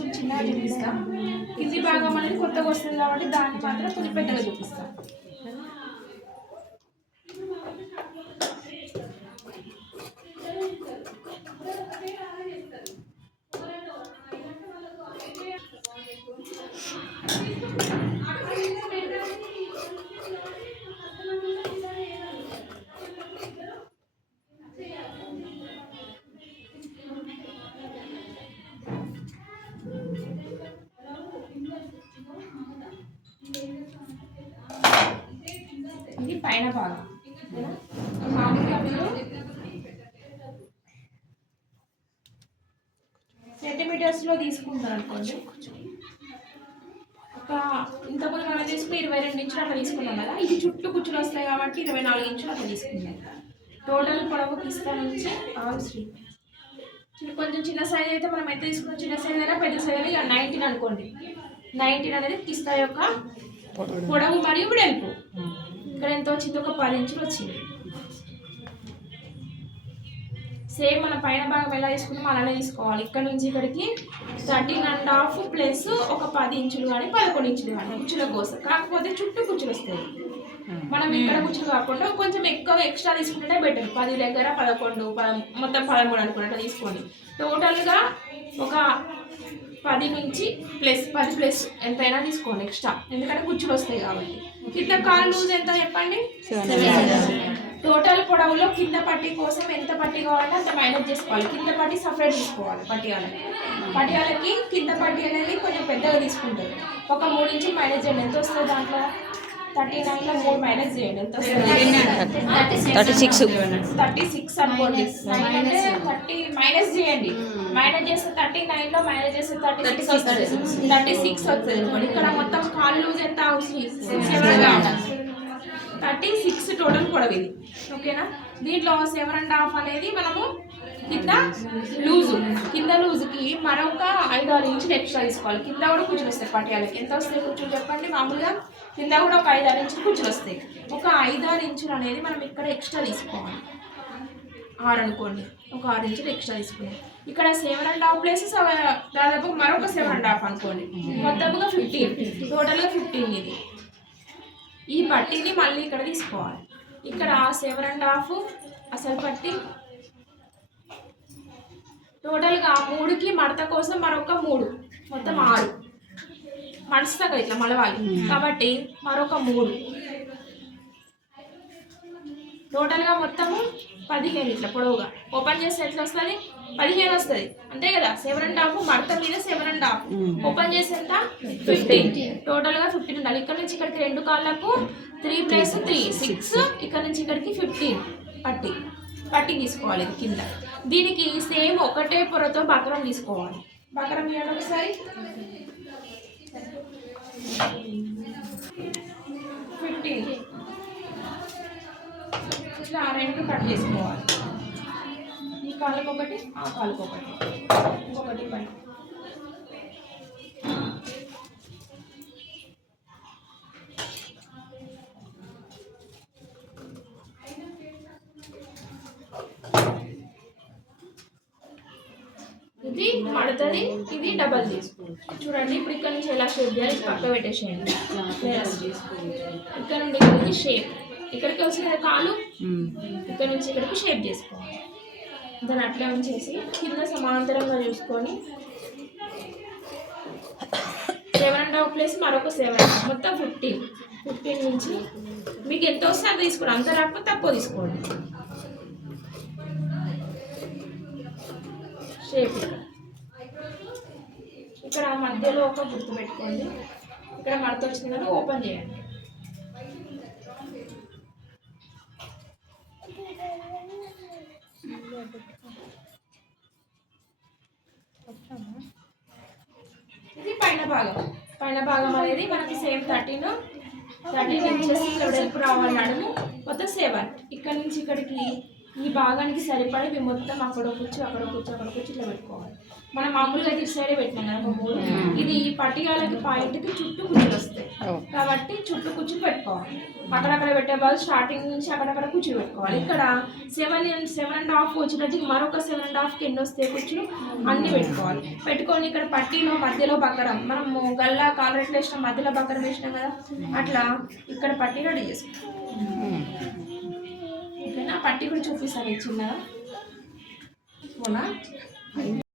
కొంచెం చిన్నగా చూపిస్తాం. కింది భాగం అనేది కొత్తగా వస్తుంది కాబట్టి దాన్ని మాత్రం కొంచెం పెద్దగా చూపిస్తాం. ఇది పైన భాగం. మామూలుగా మీరు సెంటీమీటర్స్లో తీసుకుంటారు అనుకోండి. ఒక ఇంతకుముందు మనం తీసుకుని 22 ఇంచులు అట్లా తీసుకున్నాం కదా. ఇది చుట్టూ కుచ్చులు వస్తాయి కాబట్టి 24 ఇంచులు అట్లా తీసుకున్నాం. టోటల్ పొడవు కిస్తా నుంచి కొంచెం చిన్న సైజ్ అయితే మనం ఎంత తీసుకున్నాం, చిన్న సైజ్ అయినా పెద్ద సైజ్ అయినా 19 అనుకోండి. 19 అనేది కిస్తా యొక్క పొడవు మరియు వెడల్పు. ఇక్కడ ఎంత వచ్చింది, ఒక 10 ఇంచులు వచ్చింది. సేమ్ మన పైన భాగం ఎలా తీసుకున్నామో అలానే తీసుకోవాలి. ఇక్కడ నుంచి ఇక్కడికి 13.5 ప్లస్ ఒక 10 ఇంచులు కానీ 11 ఇంచులు కానీ కుచ్చుల కోసం. కాకపోతే చుట్టూ కుచ్చులు వస్తాయి. మనం ఇక్కడ కుచ్చులు కాకుండా కొంచెం ఎక్కువ ఎక్స్ట్రా తీసుకుంటే బెటర్. 10 దగ్గర 11 మొత్తం 13 అనుకున్నట్టు తీసుకోండి. టోటల్గా ఒక 10 నుంచి +10 ప్లస్ ఎంతైనా తీసుకోండి ఎక్స్ట్రా, ఎందుకంటే కుచ్చులు వస్తాయి కాబట్టి. కింద కాలు లూజ్ ఎంత చెప్పండి. టోటల్ పొడవులో కింద పట్టి కోసం ఎంత పట్టి కావాలంటే అంత మైనస్ చేసుకోవాలి. కింద పట్టి సపరేట్ తీసుకోవాలి. పట్టియాలకి కింద పట్టి అనేది కొంచెం పెద్దగా తీసుకుంటారు. ఒక 3 ఇంచులు మైనస్ చేయండి. ఎంత వస్తుంది దాంట్లో? 39లో 3 మైనస్ చేయండి. ఎంత వస్తుంది? 36 అనుకోండి. 9 అంటే 30 మైనస్ చేయండి. మైనస్ చేస్తే 39లో మైనస్ చేస్తే 36 వస్తుంది. ఇక్కడ మొత్తం కాలు లూజ్ ఎంత అవుతుంది? 36 టోటల్ పొడవు ఇది. ఓకేనా? దీంట్లో 7.5 అనేది మనము కింద లూజుకి మరొక 5-6 ఇంచులు ఎక్స్ట్రా తీసుకోవాలి. కింద కూడా కుచ్చులు వస్తాయి. పట్టియాలకి ఎంత వస్తాయి కుచ్చులు చెప్పండి. మామూలుగా కింద కూడా ఒక 5-6 ఇంచులు కుచ్చులు వస్తాయి. ఒక 5-6 ఇంచులు అనేది మనం ఇక్కడ ఎక్స్ట్రా తీసుకోవాలి. 6 అనుకోండి, ఒక 6 ఇంచులు ఎక్స్ట్రా తీసుకున్నాం. ఇక్కడ 7.5 ప్లస్ దాదాపు మరొక 7.5 అనుకోండి. మొత్తంగా 15, టోటల్గా 15 ఇది. ఈ పట్టీని మళ్ళీ ఇక్కడ తీసుకోవాలి. ఇక్కడ 7.5 అసలు పట్టి, టోటల్గా 3కి మడత కోసం మరొక 3, మొత్తం 6 మడుస్తాగా ఇట్లా మలవాలి కాబట్టి మరొక 3, టోటల్గా మొత్తము 15 ఇట్లా పొడవుగా. ఓపెన్ చేస్తే ఎట్లా వస్తుంది? 15 వస్తుంది అంతే కదా. 7.5 మడత మీద 7.5 ఓపెన్ చేసి ఎంత? 15. టోటల్గా 15 ఉండాలి. ఇక్కడ నుంచి ఇక్కడికి 2 కాళ్ళకు 3 + 3 6, ఇక్కడ నుంచి ఇక్కడికి 15 పట్టి తీసుకోవాలి కింద. దీనికి సేమ్ ఒకటే పొరతో బకరం తీసుకోవాలి. బకరం ఇవ్వండి ఒకసారి. 15 ఇట్లా 2 కట్ చేసుకోవాలి. ఈ కాళ్ళకు ఒకటి, ఆ కాళ్ళకు ఒకటి, ఇంకొకటి పైన. ఇది మడతది, ఇది డబల్ తీసుకోవచ్చు. చూడండి ఇప్పుడు ఇక్కడ నుంచి ఎలా షేప్ చేయాలి, పక్క పెట్టేసేయండి. ఇక్కడ నుండి ఇక్కడికి షేప్, ఇక్కడికి వచ్చిన కాలు ఇక్కడ నుంచి ఇక్కడికి షేప్ చేసుకోవాలి. దాన్ని అట్లా ఉంచేసి కింద సమాంతరంగా చూసుకొని 7.5 ప్లస్ మరొక 7, మొత్తం 15 నుంచి మీకు ఎంత వస్తే అంత తీసుకోండి. అంత రాకపోతే తక్కువ తీసుకోండి. షేప్ ఇక్కడ మధ్యలో ఒక గుర్తు పెట్టుకోండి. ఇక్కడ మడత వచ్చింది కదా, ఓపెన్ చేయండి. ఇది పైన భాగం అనేది మనకి సేమ్ 13 ఇంచెస్ వెడల్పు రావాలి. నడుము మొత్తం 7. ఇక్కడ నుంచి ఇక్కడికి ఈ భాగానికి సరిపడి మొత్తం అక్కడ కూర్చో ఇట్లా పెట్టుకోవాలి. మనం మామూలుగా అయితే ఇటు సైడే పెట్టినాం కదా ఒక 3. ఇది ఈ పట్టియాలకి పాయింట్కి చుట్టూ కుచ్చులు వస్తాయి కాబట్టి చుట్టూ కుచ్చులు పెట్టుకోవాలి. అక్కడక్కడ పెట్టే బదులు స్టార్టింగ్ నుంచి అక్కడక్కడ కుచ్చులు పెట్టుకోవాలి. ఇక్కడ 7.5 వచ్చినట్టు మరొక 7.5కి ఎన్ని వస్తాయి కుచ్చులు అన్నీ పెట్టుకోవాలి. పెట్టుకొని ఇక్కడ పట్టీలో మధ్యలో బక్కరం మనము గల్లా కాలరెట్లు వేసినాం మధ్యలో బక్కరం వేసినాం కదా అట్లా ఇక్కడ పట్టీ రెడీ చేసుకోవాలి. ఓకేనా? పట్టీ కూడా చూపిస్తాను చిన్నగా.